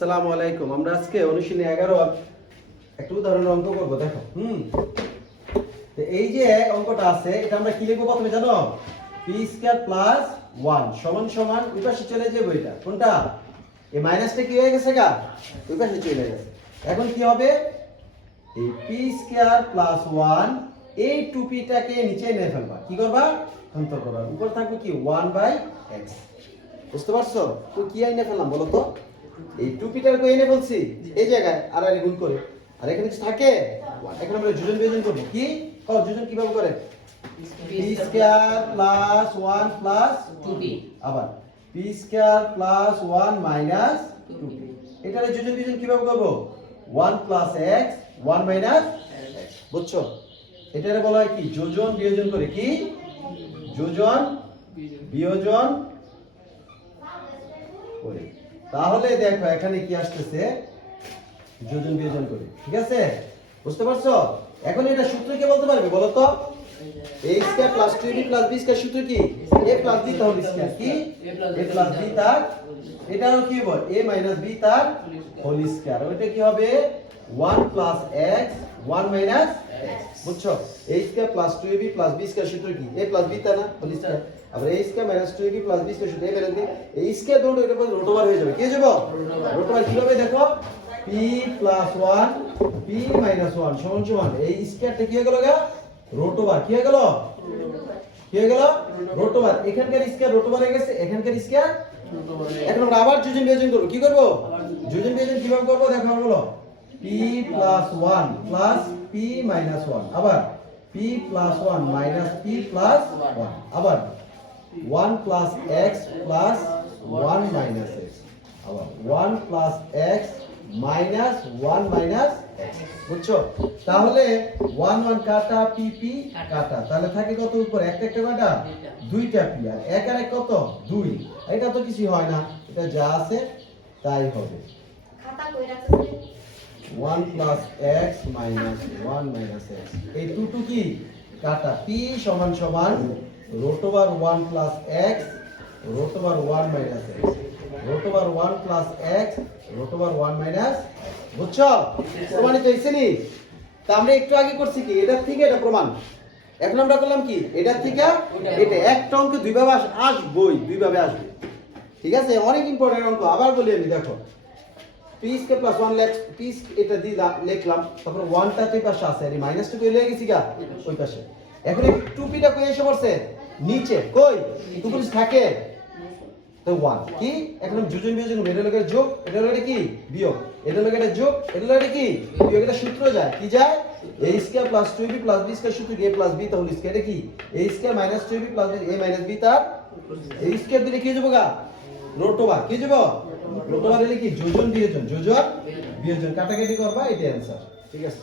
আসসালামু আলাইকুম। আমরা আজকে অনুশীলনী 11 একটা উদাহরণের অঙ্ক করব। দেখো তো এই যে অঙ্কটা আছে এটা আমরা কি লিখব প্রথমে জানো? p² + 1 সমান সমান ওই পাশে চলে যাবে। এটা কোনটা? এই মাইনাসটা কি হয়ে গেছে গা, ওই পাশে চলে গেছে। এখন কি হবে? এই p² + 1 এই 2p-টাকে নিচে এনে ফেলবা। কি করবা? অন্তর করবা। উপর থাকবে কি 1/x। বুঝতে পারছো? তো কি এনে ফেললাম বলো তো? এই 2p-টার কো এনে ফেলছি এই জায়গায় আর গুণ করে। আর এখানে কিছু থাকে? এখন আমরা যোজন বিয়োজন করব। কি যোজন কিভাবে করে? p² + 1 + 2p। আবার p² + 1 - 2p। এটারে যোজন বিয়োজন কিভাবে করব? 1 + x 1 - x। বুঝছো? এটারে বলা হয় কি যোজন বিয়োজন করে। কি যোজন বিয়োজন করে। তাহলে দেখো এখানে কি আসতেছে, যোজন বিয়োজন করে। ঠিক আছে, বুঝতে পারছো? এখন এটা সূত্র কি বলতে পারবে বলো তো? a² + 2b + b² সূত্র কি? a + b তার হোল স্কয়ার। কি a + b তার, এটাও কি বল a - b তার হোল স্কয়ার। ওইটা কি হবে 1 + x 1 - x। বুঝছো? a² + 2ab + b² সূত্র কি? a + b তা না হোল স্কয়ার। আবার a² - 2ab + b² সূত্র a - b। এই স্কয়ার দৌড় এটা রুট ওভার হয়ে যাবে। কি হয়ে যাবে? Root over. কিভাবে দেখো? p + 1 p - 1 সমান সমান এই স্কয়ারটা কি হয়ে গেল গা? Root over. কি হয়ে গেল? কি হয়ে গেল? Root over. এখানকার স্কয়ার রুট ওভার হয়ে গেছে, এখানকার স্কয়ার রুট ওভার। এখন আমরা আবার যোজন বিয়োজন করব। কি করব? যোজন বিয়োজন কিভাবে করব দেখো বলো। p + 1 + p - 1 আবার p + 1 - p + 1 আবার 1 + x + 1 - x আবার 1 + x - 1 - x। বুঝছো? তাহলে 1 1 কাটা p p কাটা, তাহলে থাকে কত উপর? একটা একটা কাটা দুইটা p আর এক আর এক কত? 2। এটা তো কিছু হয় না, এটা যা আছে তাই হবে। খাতা কই রাখছেন? 1 + x - 1 - x। এই 2 2 কি কাটা p সমান সমান root over 1 + x root over 1 - x root over 1 + x root over 1 - x। বুঝছো? প্রমাণিত হইছে নি? তা আমরা একটু আগে করছি কি এটার থেকে এটা প্রমাণ। এখন আমরা করলাম কি এটার থেকে এটা। একটা অঙ্ক দুই ভাবে আসবেই, দুই ভাবে আসবে। ঠিক আছে, অনেক ইম্পর্টেন্ট অঙ্ক। আবার বলি আমি, দেখো p² + 1 লেখ p এটা দিয়ে লিখলাম, তারপর 1টা তো এই পাশে আছে আর মাইনাসটা কই লয়ে গেছি গা ওই পাশে। এখন এই 2pটা কই এসে পড়ছে? নিচে। কই 2 পুলিশ থাকে তো 1। কি এখন যোজন বিয়োজন এটা লগে যোগ, এটা লগে কি বিয়োগ, এটা লগে এটা যোগ, এটা লগে কি বিয়োগ। এটা সূত্র যায় কি যায়? a² + 2ab + b² সূত্র কি a + b তাহলে স্কয়ার। এটা কি a² - 2ab + a - b তার এই স্কয়ার দিলে কি হয়ে যাবে গা? Root over. কি হয়ে যাবে? রুট ওভার হলে কি যোজন বিয়োজন, যোজন বিয়োজন কাটাকাটি করবা, এটাই অ্যানসার। ঠিক আছে।